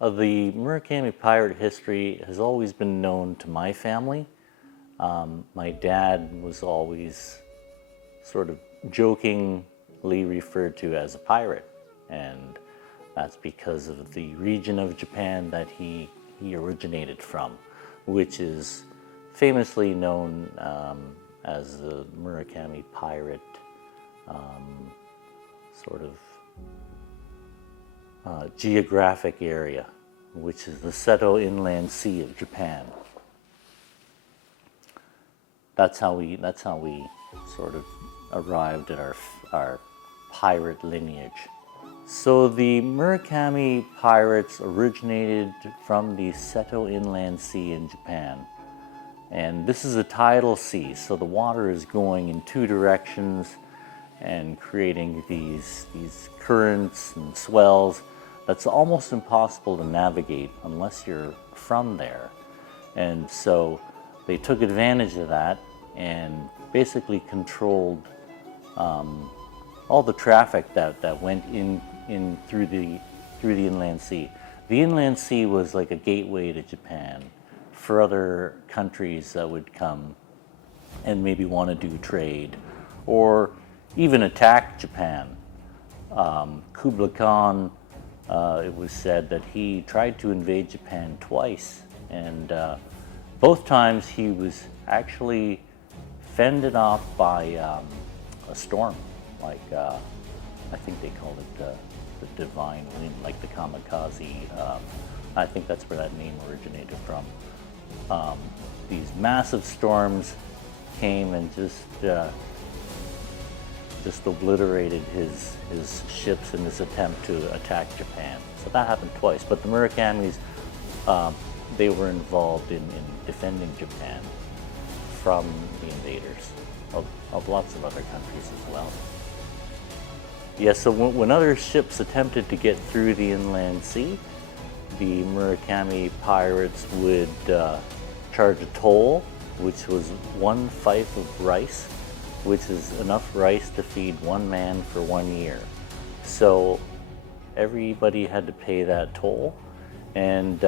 The Murakami pirate history has always been known to my family. My dad was always sort of jokingly referred to as a pirate, and that's because of the region of Japan that he originated from, which is famously known as the Murakami pirate sort of geographic area, which is the Seto Inland Sea of Japan. That's how we sort of arrived at our pirate lineage. So the Murakami pirates originated from the Seto Inland Sea in Japan. And this is a tidal sea, so the water is going in two directions and creating these currents and swells that's almost impossible to navigate unless you're from there. And so they took advantage of that and basically controlled all the traffic that went in through the inland sea. The inland sea was like a gateway to Japan for other countries that would come and maybe want to do trade or even attack Japan. Kublai Khan, it was said that he tried to invade Japan twice, and both times he was actually fended off by a storm, like I think they called it the divine wind, like the kamikaze. I think that's where that name originated from. These massive storms came and just obliterated his ships in his attempt to attack Japan. So that happened twice. But the Murakamis, they were involved in defending Japan from the invaders of lots of other countries as well. Yeah, so when other ships attempted to get through the inland sea, the Murakami pirates would charge a toll, which was 1 fife of rice, which is enough rice to feed one man for 1 year. So everybody had to pay that toll, and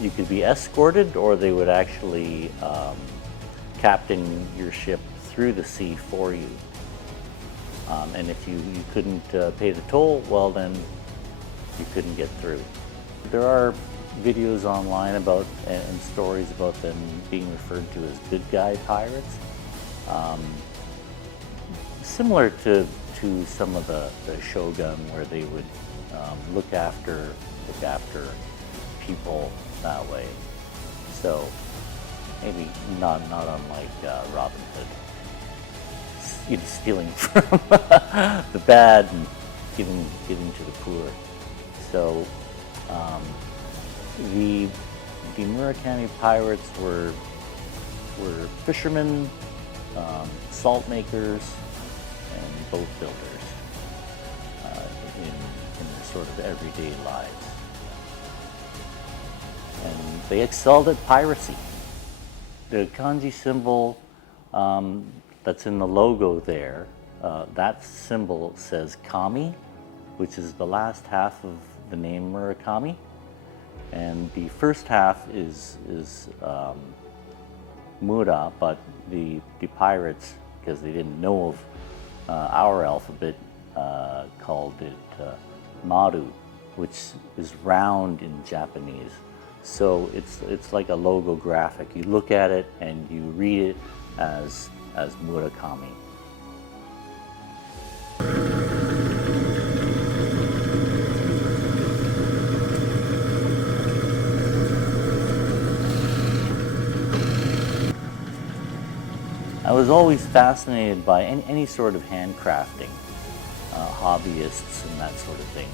you could be escorted, or they would actually captain your ship through the sea for you. And if you couldn't pay the toll, well then you couldn't get through. There are videos online about and stories about them being referred to as good guy pirates. Similar to some of the shogun, where they would look after people that way. So maybe not unlike Robin Hood, stealing from the bad and giving to the poor. So the Murakami pirates were fishermen, salt makers, and boat builders in their sort of everyday lives. And they excelled at piracy. The kanji symbol that's in the logo there, that symbol says Kami, which is the last half of the name Murakami. And the first half is Mura, but the pirates, because they didn't know of our alphabet, called it Maru, which is round in Japanese. So it's like a logo graphic. You look at it and you read it as Murakami. I was always fascinated by any sort of handcrafting, hobbyists and that sort of thing.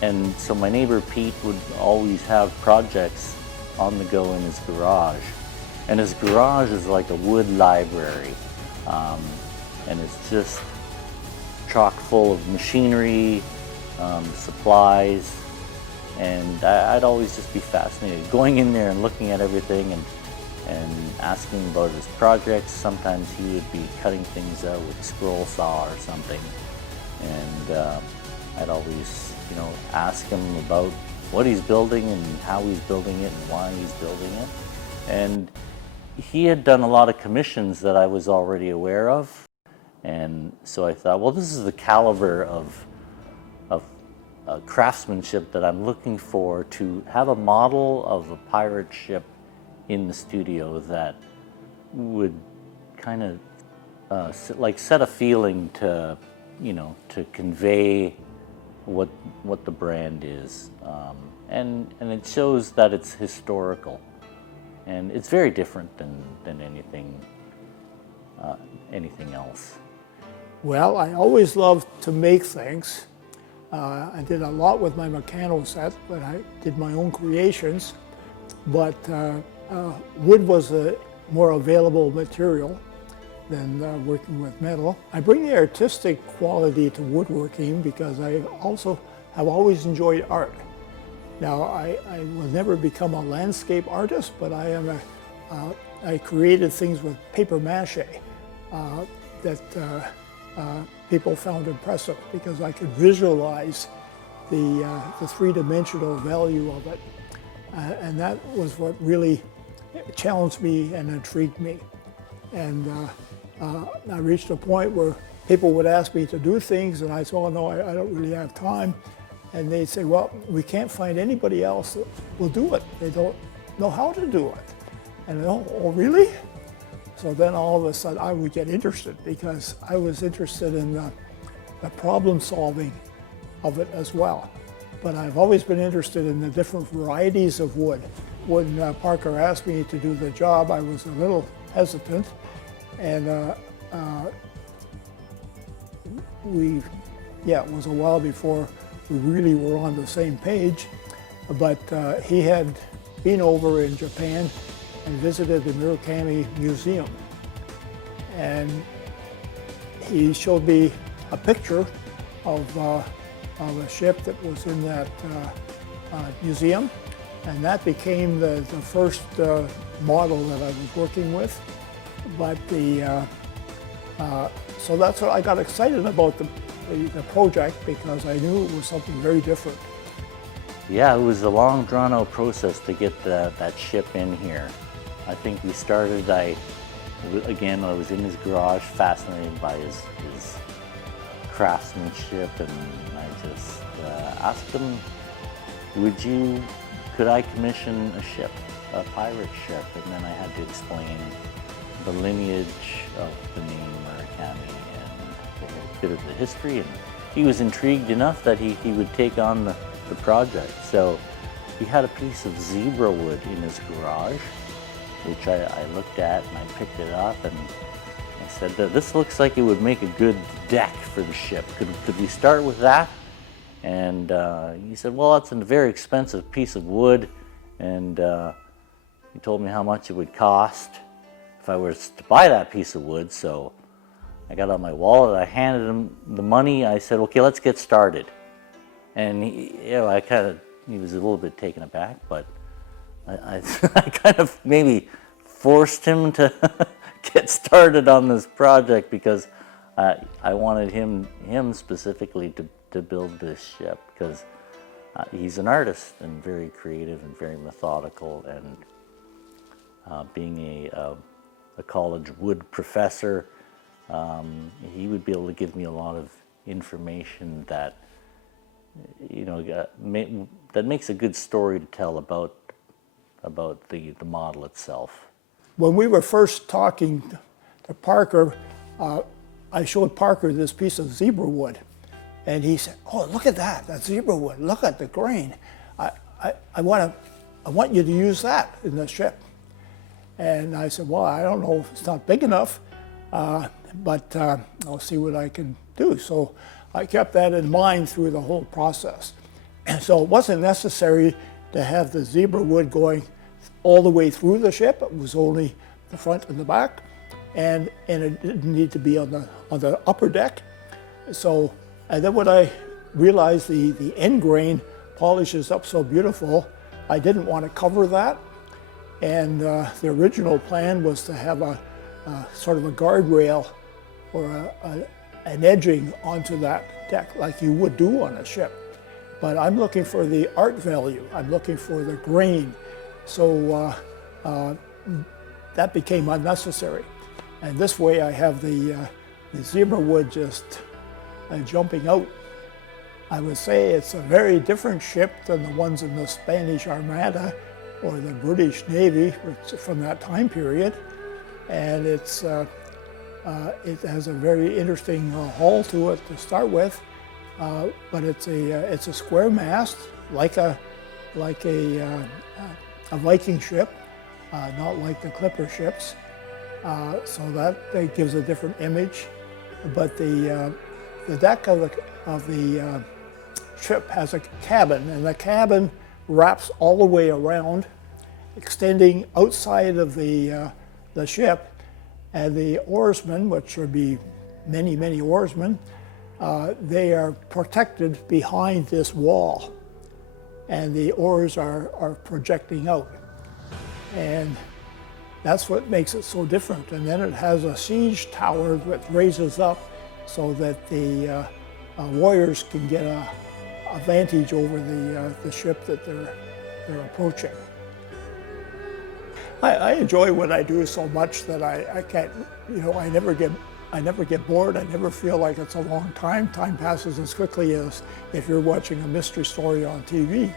And so my neighbor Pete would always have projects on the go in his garage. And his garage is like a wood library. And it's just chock full of machinery, supplies. And I'd always just be fascinated going in there and looking at everything and asking about his projects. Sometimes he would be cutting things out with a scroll saw or something. And I'd always, ask him about what he's building and how he's building it and why he's building it. And he had done a lot of commissions that I was already aware of. And so I thought, well, this is the caliber of craftsmanship that I'm looking for, to have a model of a pirate ship in the studio that would kind of set a feeling to, to convey what the brand is, and it shows that it's historical, and it's very different than anything else. Well, I always loved to make things. I did a lot with my Meccano set, but I did my own creations. But wood was a more available material than working with metal. I bring the artistic quality to woodworking because I also have always enjoyed art. Now, I will never become a landscape artist, but I created things with paper mache that people found impressive because I could visualize the three-dimensional value of it. And that was what really challenged me and intrigued me. And I reached a point where people would ask me to do things, and I said, oh no, I don't really have time. And they'd say, well, we can't find anybody else that will do it. They don't know how to do it. And oh really? So then all of a sudden I would get interested, because I was interested in the problem solving of it as well. But I've always been interested in the different varieties of wood. When Parker asked me to do the job, I was a little hesitant, and it was a while before we really were on the same page. But he had been over in Japan and visited the Murakami Museum. And he showed me a picture of a ship that was in that museum, and that became the first model that I was working with. But so that's what I got excited about the project, because I knew it was something very different. Yeah, it was a long, drawn-out process to get that ship in here. I think we started, I was in his garage, fascinated by his craftsmanship, and I just asked him, could I commission a ship, a pirate ship? And then I had to explain the lineage of the name Murakami and a bit of the history, and he was intrigued enough that he would take on the project. So he had a piece of zebra wood in his garage, which I looked at, and I picked it up, and I said that this looks like it would make a good deck for the ship. Could we start with that? And he said, well, that's a very expensive piece of wood, and he told me how much it would cost if I was to buy that piece of wood. So I got out my wallet, I handed him the money, I said, okay, let's get started. And he was a little bit taken aback, but I kind of maybe forced him to get started on this project, because I wanted him specifically to build this ship, because he's an artist and very creative and very methodical, and being a college wood professor, he would be able to give me a lot of information that that makes a good story to tell about the model itself. When we were first talking to Parker, I showed Parker this piece of zebra wood, and he said, oh, look at that zebra wood, look at the grain. I want you to use that in the ship. And I said, well, I don't know, if it's not big enough, but I'll see what I can do. So I kept that in mind through the whole process. And so it wasn't necessary to have the zebra wood going all the way through the ship. It was only the front and the back, and it didn't need to be on the upper deck. So, and then when I realized the end grain polishes up so beautiful, I didn't want to cover that. And the original plan was to have a sort of a guardrail or an edging onto that deck like you would do on a ship. but I'm looking for the art value. I'm looking for the grain. So that became unnecessary. And this way I have the zebra wood just jumping out. I would say it's a very different ship than the ones in the Spanish Armada or the British Navy from that time period. And it has a very interesting hull to it to start with, but it's a square mast, like a Viking ship, not like the clipper ships. So that gives a different image. But the deck of the ship has a cabin, and the cabin wraps all the way around, extending outside of the ship. And the oarsmen, which would be many, many oarsmen, they are protected behind this wall, and the oars are projecting out. And that's what makes it so different. And then it has a siege tower that raises up so that the warriors can get a vantage over the ship that they're approaching. I enjoy what I do so much that I can't, I never get bored. I never feel like it's a long time. Time passes as quickly as if you're watching a mystery story on TV.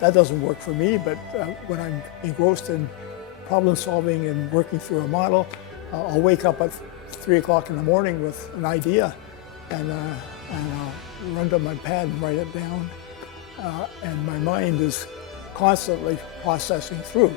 That doesn't work for me, but when I'm engrossed in problem solving and working through a model, I'll wake up at 3 o'clock in the morning with an idea, and I'll run to my pad and write it down. And my mind is constantly processing through.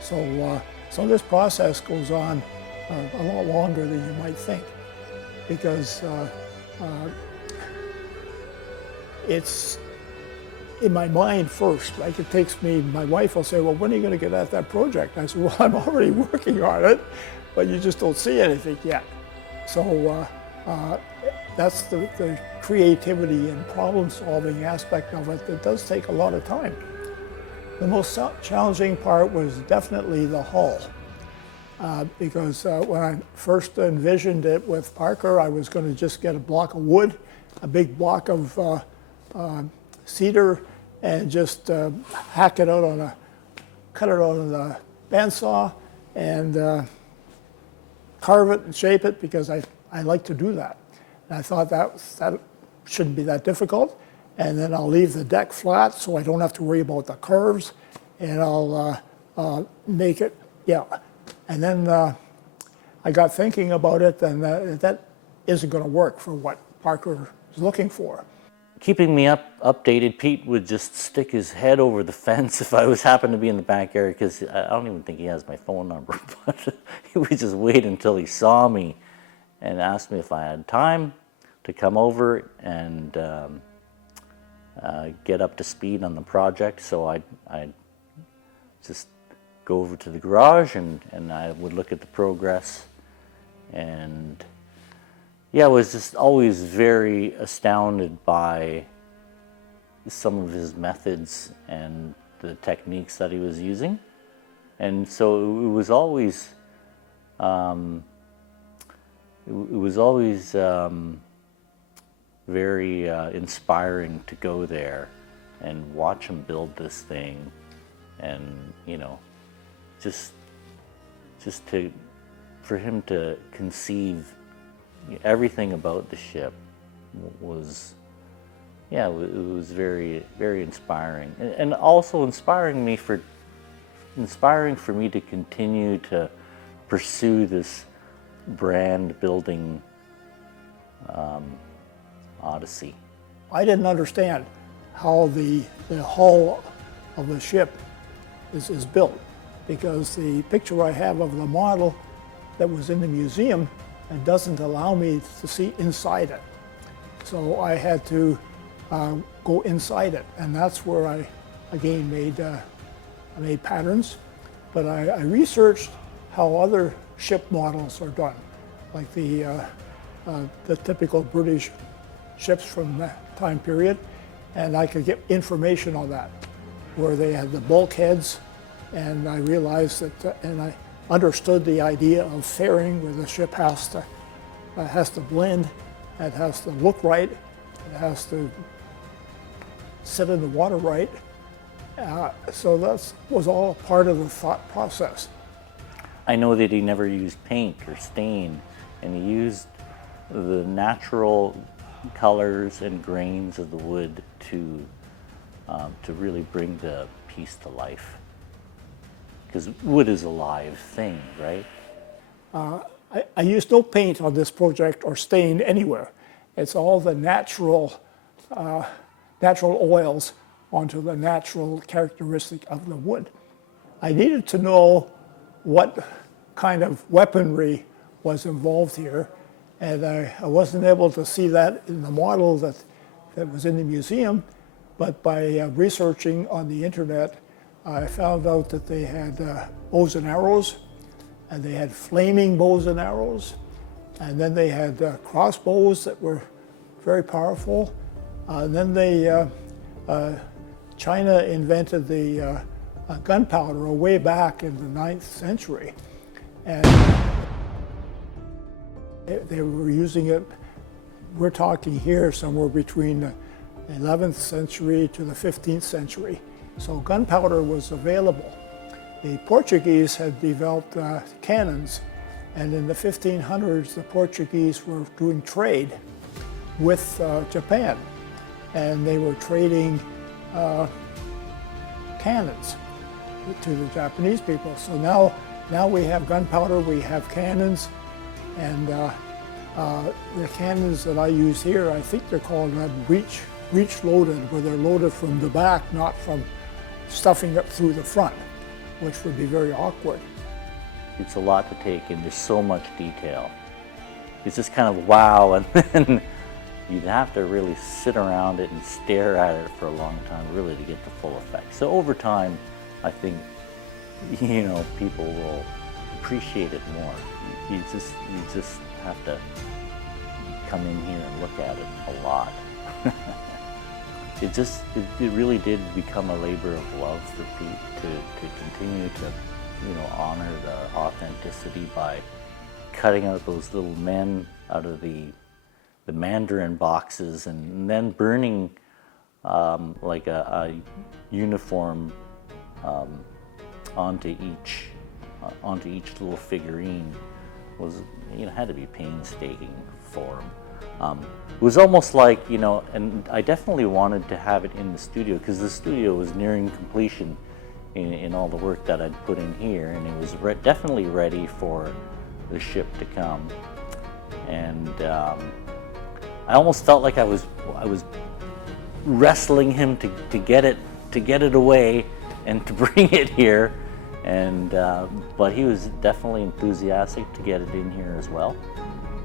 So this process goes on a lot longer than you might think, because it's in my mind first. Like, it takes me, my wife will say, well, when are you going to get at that project? I said, well, I'm already working on it, but you just don't see anything yet. So that's the creativity and problem-solving aspect of it that does take a lot of time. The most challenging part was definitely the hull, because when I first envisioned it with Parker, I was going to just get a block of wood, a big block of cedar, and just cut it out on a bandsaw and carve it and shape it, because I like to do that. And I thought that shouldn't be that difficult. And then I'll leave the deck flat so I don't have to worry about the curves, and I'll make it, yeah. And then I got thinking about it, and that isn't going to work for what Parker is looking for. Keeping me updated, Pete would just stick his head over the fence if I happened to be in the back area, because I don't even think he has my phone number, but he would just wait until he saw me and ask me if I had time to come over and get up to speed on the project. So I'd just go over to the garage and I would look at the progress, and yeah, I was just always very astounded by some of his methods and the techniques that he was using. And so it was always very inspiring to go there and watch him build this thing, and just for him to conceive everything about the ship was, it was very, very inspiring, and also inspiring for me to continue to pursue this brand building odyssey. I didn't understand how the hull of the ship is built, because the picture I have of the model that was in the museum, it doesn't allow me to see inside it. So I had to go inside it, and that's where I again made patterns. But I researched how other ship models are done, like the typical British ships from that time period, and I could get information on that, where they had the bulkheads, and I realized that, and I understood the idea of fairing, where the ship has to blend, it has to look right, it has to sit in the water right. So that was all part of the thought process. I know that he never used paint or stain, and he used the natural colors and grains of the wood to really bring the piece to life. Because wood is a live thing, right? I used no paint on this project or stain anywhere. It's all the natural oils onto the natural characteristic of the wood. I needed to know what kind of weaponry was involved here, and I wasn't able to see that in the model that was in the museum, but by researching on the internet, I found out that they had bows and arrows, and they had flaming bows and arrows, and then they had crossbows that were very powerful. And then China invented the gunpowder way back in the 9th century, and they were using it. We're talking here somewhere between the 11th century to the 15th century. So gunpowder was available. The Portuguese had developed cannons, and in the 1500s, the Portuguese were doing trade with Japan, and they were trading cannons to the Japanese people. So now we have gunpowder, we have cannons, and the cannons that I use here, I think they're called breech loaded, where they're loaded from the back, not from stuffing it through the front, which would be very awkward. It's a lot to take in. There's so much detail. It's just kind of wow, and then you'd have to really sit around it and stare at it for a long time, really, to get the full effect. So over time, I think, people will appreciate it more. You just have to come in here and look at it a lot. It really did become a labor of love for Pete to continue to, honor the authenticity by cutting out those little men out of the Mandarin boxes and then burning like a uniform onto each little figurine was, had to be painstaking for him. It was almost like, and I definitely wanted to have it in the studio because the studio was nearing completion in all the work that I'd put in here, and it was definitely ready for the ship to come. And I almost felt like I was wrestling him to get it away and to bring it here, and but he was definitely enthusiastic to get it in here as well.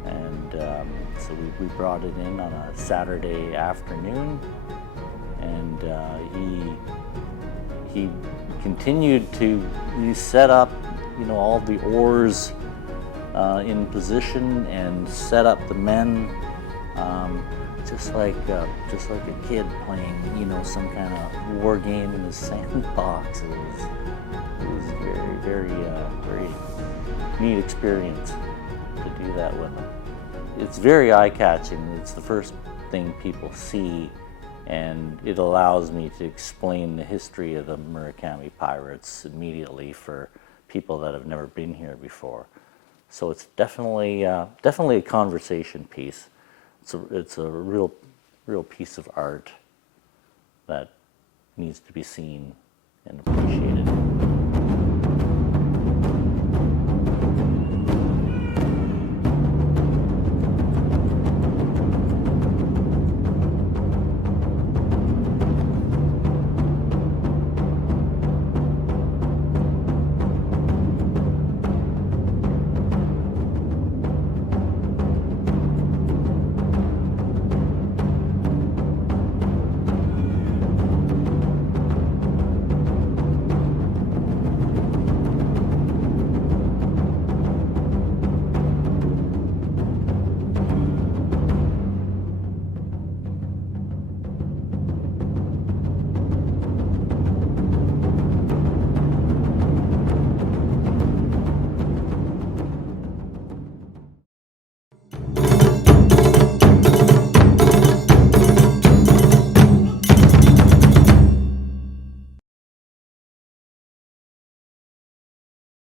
And so we brought it in on a Saturday afternoon, and he continued to set up, all the oars in position and set up the men, just like a kid playing, some kind of war game in the sandbox. It was very, very neat experience to do that with them. It's very eye-catching. It's the first thing people see, and it allows me to explain the history of the Murakami pirates immediately for people that have never been here before. So it's definitely a conversation piece. It's a real piece of art that needs to be seen